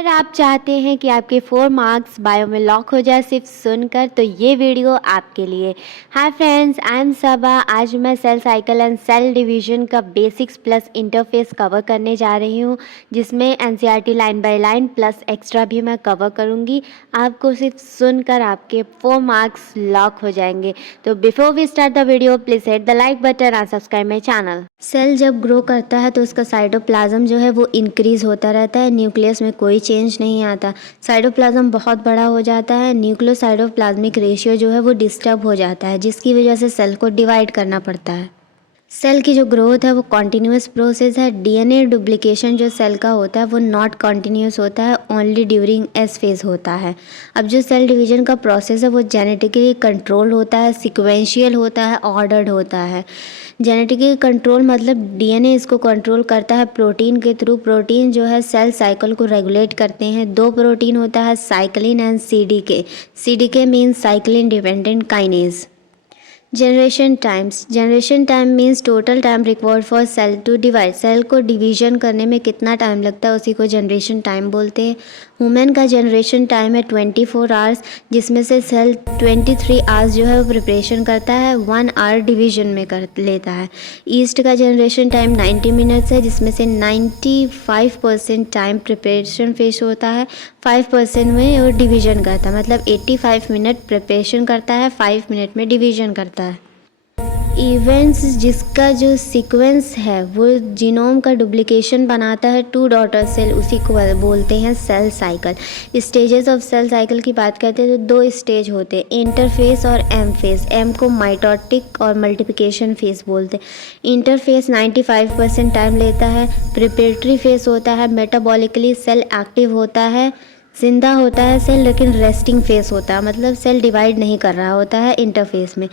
अगर आप चाहते हैं कि आपके 4 मार्क्स बायो में लॉक हो जाए सिर्फ सुनकर, तो ये वीडियो आपके लिए। Hi friends, I am Saba. आज मैं cell cycle and cell division का बेसिक्स प्लस इंटरफेस कवर करने जा रही हूँ, जिसमें NCERT line by line plus extra भी मैं कवर करूँगी। आपको सिर्फ सुनकर आपके 4 मार्क्स लॉक हो जाएंगे। तो before we start the video, please hit the like button and subscribe my channel. Cell जब ग्रो करता है तो उसका साइटोप्लाज्म जो है वो इंक्रीज होता रहता है। न्यूक्लियस में कोई चेंज नहीं आता। साइटोप्लाज्म बहुत बड़ा हो जाता है। न्यूक्लियोसाइटोप्लाज्मिक रेशियो जो है वो डिस्टर्ब हो जाता है, जिसकी वजह से सेल को डिवाइड करना पड़ता है। सेल की जो ग्रोथ है वो कॉन्टीन्यूस प्रोसेस है। डीएनए डुप्लीकेशन जो सेल का होता है वो नॉट कॉन्टीन्यूस होता है, ओनली ड्यूरिंग एस फेज होता है। अब जो सेल डिवीजन का प्रोसेस है वो जेनेटिकली कंट्रोल होता है, सिक्वेंशियल होता है, ऑर्डर्ड होता है। जेनेटिकली कंट्रोल मतलब डीएनए इसको कंट्रोल करता है प्रोटीन के थ्रू। प्रोटीन जो है सेल साइकिल को रेगुलेट करते हैं। 2 प्रोटीन होता है, cyclin and CDK. CDK means cyclin dependent kinase. Generation time means total time required for cell to divide. Cell को डिवीजन करने में कितना टाइम लगता है उसी को जनरेशन टाइम बोलते हैं। वुमेन का जनरेशन टाइम है 24 आवर्स, जिसमें से सेल 23 आवर्स जो है वो प्रिपरेशन करता है, 1 आवर डिवीजन में कर लेता है। ईस्ट का जनरेशन टाइम 90 मिनट्स है, जिसमें से 95% टाइम प्रिपरेशन फेस होता है, 5% में वो डिवीजन करता है। मतलब 85 मिनट प्रिपरेशन करता है, 5 मिनट में डिवीजन करता है। इवेंट्स जिसका जो सीक्वेंस है वो जीनोम का डुप्लीकेशन बनाता है 2 डॉटर सेल, उसी को बोलते हैं cell cycle. Stages of cell cycle की बात करते हैं तो 2 स्टेज होते हैं, इंटरफेस और एम फेज। एम को माइटोटिक और मल्टीप्लिकेशन फेज बोलते हैं। इंटरफेस 95% टाइम लेता है। प्रिपरेटरी फेज होता है, मेटाबॉलिकली सेल एक्टिव होता है, जिंदा होता है सेल, लेकिन रेस्टिंग फेस होता है, मतलब सेल डिवाइड नहीं कर रहा होता है इंटरफेस में।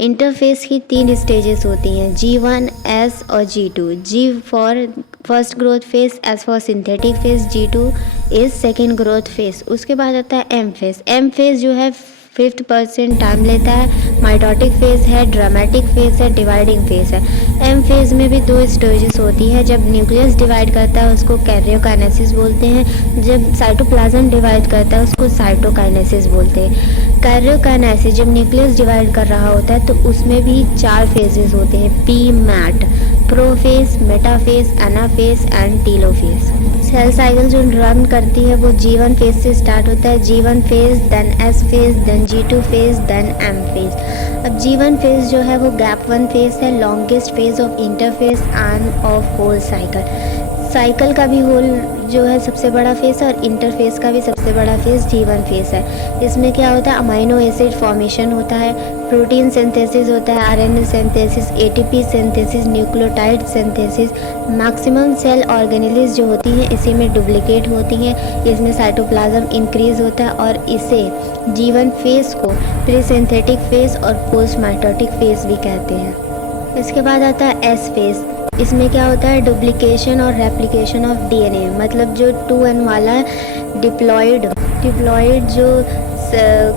इंटरफेस की 3 स्टेजेस होती हैं, G1, S और G2। G for first growth phase, S for synthetic phase, G2 is second growth phase. उसके बाद आता है एम फेज। एम फेज जो है 50% टाइम लेता है, माइटोटिक फेज है, ड्रामेटिक फेज है, डिवाइडिंग फेज है। एम फेज में भी 2 स्टेजेस होती है। जब न्यूक्लियस डिवाइड करता है उसको कैरियोकाइनेसिस बोलते हैं। जब साइटोप्लाज्म डिवाइड करता है उसको साइटोकाइनेसिस बोलते हैं। कैरियोकाइनेसिस जब न्यूक्लियस डिवाइड कर रहा होता है तो उसमें भी 4 फेजेस होते हैं, P MAT, prophase, metaphase, anaphase and telophase. Cell cycle जो रन करती है वो G1 फेज से स्टार्ट होता है। G1 phase, then S phase, then G2 phase, then M phase. अब G1 फेज जो है वो गैप 1 फेज है, longest phase of interphase and of whole cycle. Cycle का भी होल जो है सबसे बड़ा फेज और इंटरफेस का भी सबसे बड़ा फेज G1 फेज है। इसमें क्या होता है, अमाइनो एसिड फॉर्मेशन होता है, प्रोटीन सिंथेसिस होता है, RNA synthesis, ATP synthesis, nucleotide synthesis. Maximum cell organelles जो होती हैं इसी में डुप्लीकेट होती हैं। इसमें साइटोप्लाज्म इंक्रीज होता है और इसे G1 फेज को प्री सिंथेटिक फेज और पोस्ट माइटोटिक फेज भी कहते हैं। इसके बाद आता है S फेज। इसमें क्या होता है, डुप्लीकेशन और रेप्लिकेशन ऑफ डीएनए। मतलब जो 2n वाला डिप्लॉयड जो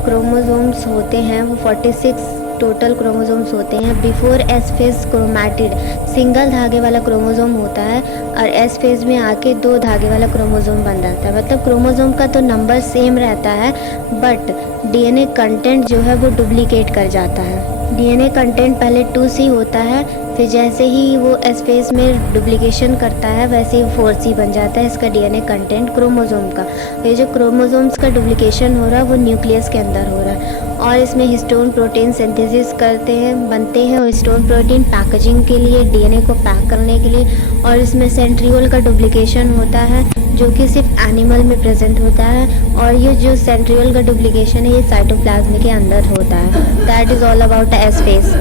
क्रोमोसोम्स होते हैं वो 46 टोटल क्रोमोसोम्स होते हैं। Before S phase chromatid single धागे वाला क्रोमोसोम होता है और एस फेज में आके 2 धागे वाला क्रोमोसोम बन जाता है। मतलब क्रोमोसोम का तो नंबर सेम रहता है, बट डीएनए कंटेंट जो है वो डुप्लीकेट कर जाता है। डीएनए कंटेंट पहले 2C होता है, फिर जैसे ही वो एस फेज में डुप्लीकेशन करता है वैसे ही 4C बन जाता है इसका डीएनए कंटेंट क्रोमोसोम का। ये जो क्रोमोसोम्स का डुप्लीकेशन हो रहा है वो न्यूक्लियस के अंदर हो रहा है और इसमें हिस्टोन प्रोटीन सिंथेसिस बनते हैं। और हिस्टोन प्रोटीन पैकेजिंग के लिए, डीएनए को पैक करने के लिए। और इसमें सेंट्रियोल का डुप्लीकेशन होता है जो कि सिर्फ एनिमल में प्रेजेंट होता है। और ये जो सेंट्रियोल का डुप्लीकेशन है ये साइटोप्लाज्म के अंदर होता है। That is all about S phase.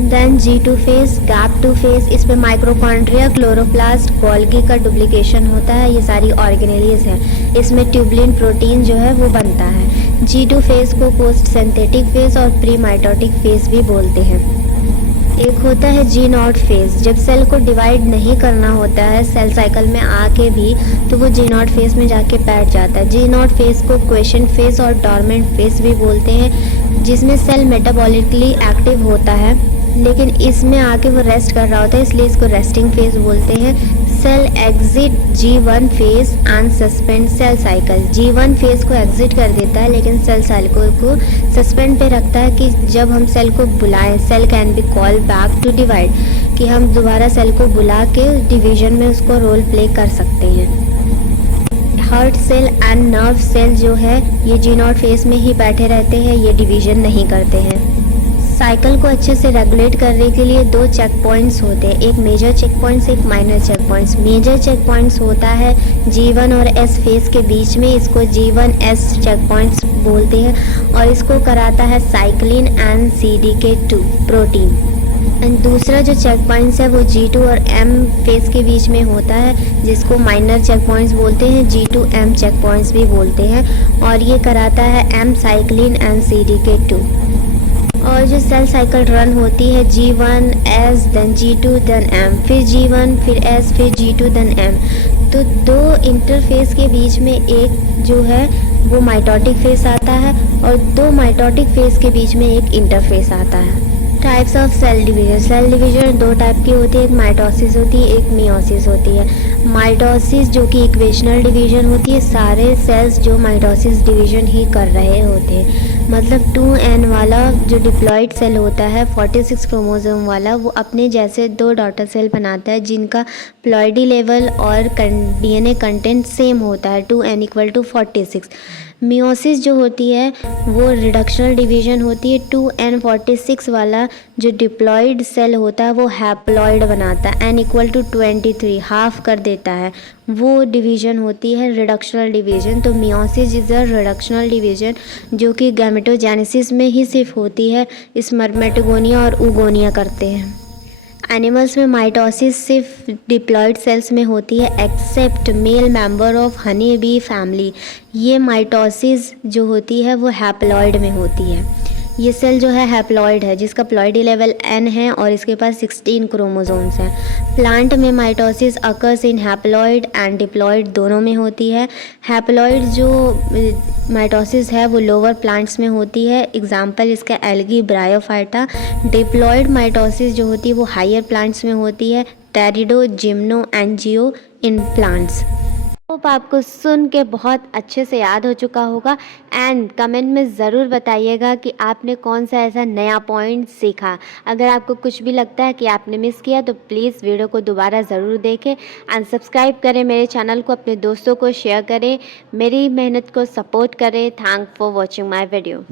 Then G2 phase, gap 2 phase. इसमें माइक्रोकॉन्ड्रिया, क्लोरोप्लास्ट, गोल्गी का डुप्लीकेशन होता है। ये सारी ऑर्गेनेल्स हैं। इसमें ट्यूबलिन प्रोटीन जो है वो बनता है। G2 फेज को पोस्ट सिंथेटिक फेज और प्री माइटोटिक फेज भी बोलते हैं। एक होता है G0 फेज। जब सेल को डिवाइड नहीं करना होता है सेल साइकिल में आके भी तो वो G0 फेज में जाके बैठ जाता है। G0 फेज को क्वेश्चन फेज और डॉर्मेंट फेज भी बोलते हैं, जिसमें सेल मेटाबॉलिकली एक्टिव होता है लेकिन इसमें आके वो रेस्ट कर रहा होता है, इसलिए इसको रेस्टिंग फेज बोलते हैं। Cell exit G1 phase and suspend cell cycle. G1 phase को एग्जिट कर देता है लेकिन सेल साइकिल को सस्पेंड पे रखता है कि जब हम सेल को बुलाएं, cell can be call back to divide, कि हम दोबारा सेल को बुला के डिवीजन में उसको रोल प्ले कर सकते हैं। Heart cell and nerve cell जो है ये G0 फेज में ही बैठे रहते हैं, ये डिवीजन नहीं करते हैं। साइकिल को अच्छे से रेगुलेट करने के लिए 2 चेक पॉइंट्स होते हैं, एक मेजर चेक पॉइंट्स, एक minor check points. Major check points होता है G1 और S फेज के बीच में, इसको G1S चेक पॉइंट्स बोलते हैं और इसको कराता है cyclin and CDK2 protein. And दूसरा जो चेक पॉइंट्स है वो G2 और M फेज के बीच में होता है, जिसको माइनर चेक पॉइंट्स बोलते हैं, G2M चेक पॉइंट्स भी बोलते हैं, और ये कराता है M साइक्लिन एंड CDK2। और जो सेल साइकिल रन होती है G1S then G2 then M, फिर G1 फिर S फिर G2 देन M। तो 2 इंटरफेस के बीच में एक जो है वो माइटोटिक फेस आता है और 2 माइटोटिक फेस के बीच में एक इंटरफेस आता है। Types of cell division. Cell division 2 type की होती है, एक माइटोसिस होती है, एक मियोसिस होती है। माइटोसिस जो कि इक्वेशनल डिवीजन होती है, सारे सेल्स जो माइटोसिस डिवीजन ही कर रहे होते हैं, मतलब 2n वाला जो डिप्लॉइड सेल होता है 46 क्रोमोसोम वाला, वो अपने जैसे 2 डॉटर सेल बनाता है जिनका प्लॉइडी लेवल और DNA कंटेंट सेम होता है, 2n = 46। मियोसिस जो होती है वो रिडक्शनल डिवीजन होती है, 2n46 वाला जो डिप्लॉइड सेल होता है वो हैप्लॉइड बनाता है, n = 23 हाफ कर देता है, वो डिवीजन होती है रिडक्शनल डिवीजन। तो meiosis is a reductional division जो कि गैमेटोजेनेसिस में ही सिर्फ होती है, स्पर्मेटोगोनिया और oogonia करते हैं। एनिमल्स में माइटोसिस सिर्फ डिप्लॉइड सेल्स में होती है except male member of honey bee family. ये माइटोसिस जो होती है वो हैप्लॉइड में होती है। ये सेल जो है हैप्लॉइड है जिसका प्लॉइडी लेवल n है और इसके पास 16 क्रोमोसोम्स हैं। प्लांट में mitosis occurs in haploid and diploid दोनों में होती है। हैप्लॉइड जो माइटोसिस है वो लोअर प्लांट्स में होती है, एग्जाम्पल इसका एल्गी ब्रायोफाइटा। डिप्लॉइड माइटोसिस जो होती है वो हायर प्लांट्स में होती है, टेरिडो, जिम्नो एंड जियो इन प्लांट्स। होप आपको सुन के बहुत अच्छे से याद हो चुका होगा एंड कमेंट में ज़रूर बताइएगा कि आपने कौन सा ऐसा नया पॉइंट सीखा। अगर आपको कुछ भी लगता है कि आपने मिस किया तो प्लीज़ वीडियो को दोबारा ज़रूर देखें एंड सब्सक्राइब करें मेरे चैनल को, अपने दोस्तों को शेयर करें, मेरी मेहनत को सपोर्ट करें। Thank for watching my video.